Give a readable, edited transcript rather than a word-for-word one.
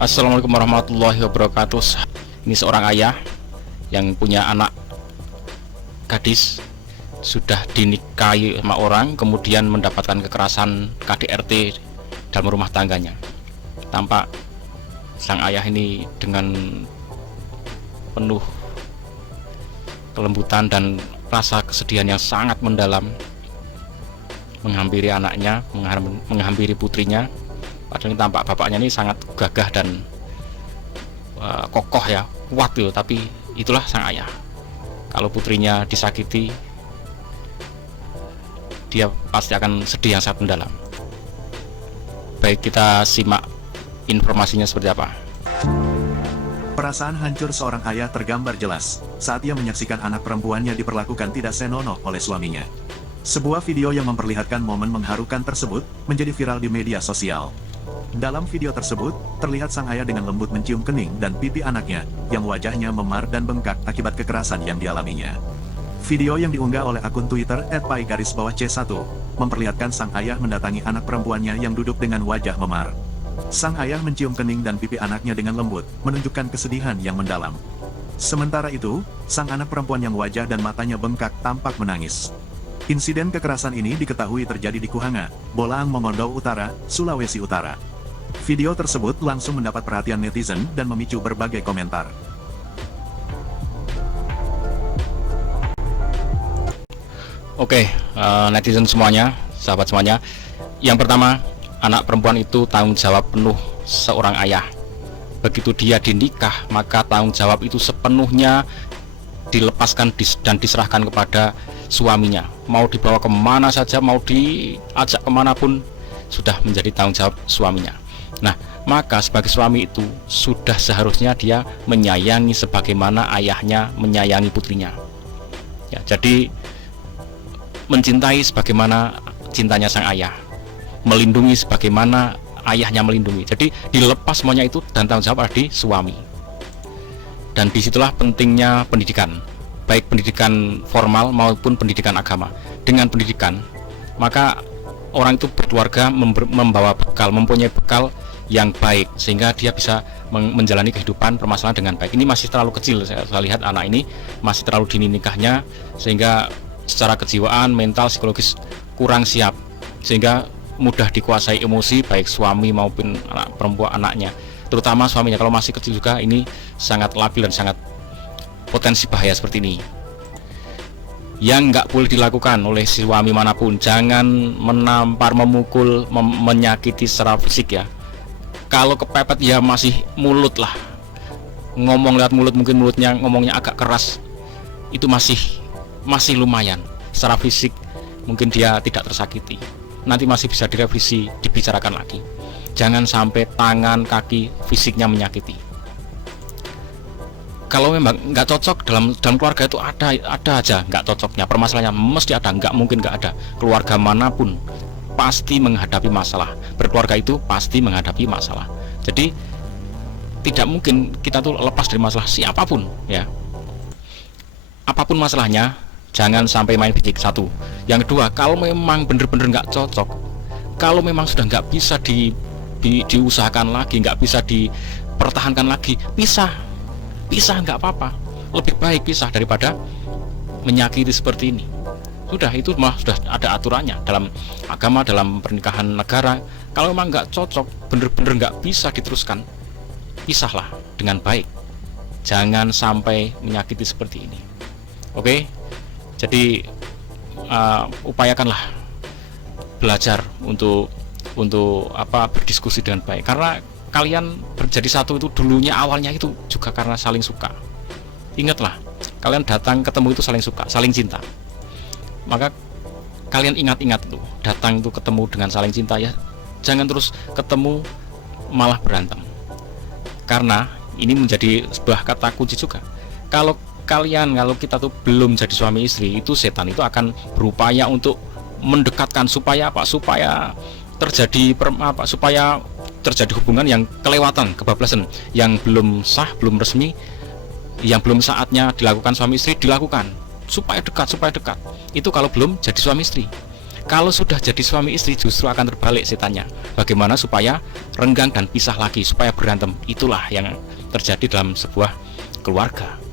Assalamualaikum warahmatullahi wabarakatuh. Ini seorang ayah yang punya anak gadis sudah dinikahi sama orang, kemudian mendapatkan kekerasan KDRT dalam rumah tangganya. Tampak sang ayah ini dengan penuh kelembutan dan rasa kesedihan yang sangat mendalam menghampiri anaknya, menghampiri putrinya. Padahal ini tampak bapaknya ini sangat gagah dan kokoh ya, kuat tuh, tapi itulah sang ayah. Kalau putrinya disakiti, dia pasti akan sedih yang sangat mendalam. Baik, kita simak informasinya seperti apa. Perasaan hancur seorang ayah tergambar jelas saat ia menyaksikan anak perempuannya diperlakukan tidak senonoh oleh suaminya. Sebuah video yang memperlihatkan momen mengharukan tersebut menjadi viral di media sosial. Dalam video tersebut, terlihat sang ayah dengan lembut mencium kening dan pipi anaknya, yang wajahnya memar dan bengkak akibat kekerasan yang dialaminya. Video yang diunggah oleh akun Twitter @pai_c1 memperlihatkan sang ayah mendatangi anak perempuannya yang duduk dengan wajah memar. Sang ayah mencium kening dan pipi anaknya dengan lembut, menunjukkan kesedihan yang mendalam. Sementara itu, sang anak perempuan yang wajah dan matanya bengkak tampak menangis. Insiden kekerasan ini diketahui terjadi di Kuhanga, Bolaang Mongondo Utara, Sulawesi Utara. Video tersebut langsung mendapat perhatian netizen dan memicu berbagai komentar. Oke, netizen semuanya, sahabat semuanya. Yang pertama, anak perempuan itu tanggung jawab penuh seorang ayah. Begitu dia dinikah, maka tanggung jawab itu sepenuhnya dilepaskan dan diserahkan kepada suaminya. Mau dibawa kemana saja, mau diajak kemanapun, sudah menjadi tanggung jawab suaminya. Nah, maka sebagai suami itu sudah seharusnya dia menyayangi sebagaimana ayahnya menyayangi putrinya. Ya, jadi mencintai sebagaimana cintanya sang ayah, melindungi sebagaimana ayahnya melindungi. Jadi dilepas semuanya itu dan tanggung jawab ada di suami. Dan disitulah pentingnya pendidikan, baik pendidikan formal maupun pendidikan agama. Dengan pendidikan, maka orang itu berkeluarga membawa bekal, mempunyai bekal yang baik, sehingga dia bisa menjalani kehidupan permasalahan dengan baik. Ini masih terlalu kecil, saya lihat anak ini masih terlalu dini nikahnya, sehingga secara kejiwaan, mental, psikologis kurang siap, sehingga mudah dikuasai emosi baik suami maupun anak perempuan anaknya, terutama suaminya. Kalau masih kecil juga, ini sangat labil dan sangat potensi bahaya seperti ini. Yang nggak boleh dilakukan oleh suami manapun, jangan menampar, memukul, menyakiti secara fisik ya. Kalau kepepet ya masih mulut lah, ngomong lewat mulut, mungkin mulutnya ngomongnya agak keras, itu masih lumayan. Secara fisik mungkin dia tidak tersakiti, nanti masih bisa direvisi, dibicarakan lagi. Jangan sampai tangan, kaki, fisiknya menyakiti. Kalau memang nggak cocok dalam keluarga itu ada aja nggak cocoknya, permasalahannya mesti ada, nggak mungkin nggak ada. Keluarga manapun pasti menghadapi masalah, berkeluarga itu pasti menghadapi masalah. Jadi tidak mungkin kita tuh lepas dari masalah siapapun ya. Apapun masalahnya, jangan sampai main fisik, satu. Yang kedua, kalau memang bener-bener nggak cocok, kalau memang sudah nggak bisa diusahakan lagi, nggak bisa dipertahankan lagi, pisah nggak apa-apa. Lebih baik pisah daripada menyakiti seperti ini. Itu mah sudah ada aturannya dalam agama, dalam pernikahan negara. Kalau memang nggak cocok, bener-bener nggak bisa diteruskan, pisahlah dengan baik. Jangan sampai menyakiti seperti ini. Oke, jadi upayakanlah belajar untuk berdiskusi dengan baik, karena kalian menjadi satu itu dulunya, awalnya itu juga karena saling suka. Ingatlah, kalian datang ketemu itu saling suka, saling cinta. Maka kalian ingat-ingat itu, datang itu ketemu dengan saling cinta ya. Jangan terus ketemu malah berantem. Karena ini menjadi sebuah kata kunci juga. Kalau kita tuh belum jadi suami istri, itu setan itu akan berupaya untuk mendekatkan supaya terjadi hubungan yang kelewatan, kebablasan, yang belum sah, belum resmi, yang belum saatnya dilakukan suami istri, dilakukan supaya dekat. Itu kalau belum jadi suami istri. Kalau sudah jadi suami istri justru akan terbalik setannya. Bagaimana supaya renggang dan pisah lagi, supaya berantem. Itulah yang terjadi dalam sebuah keluarga.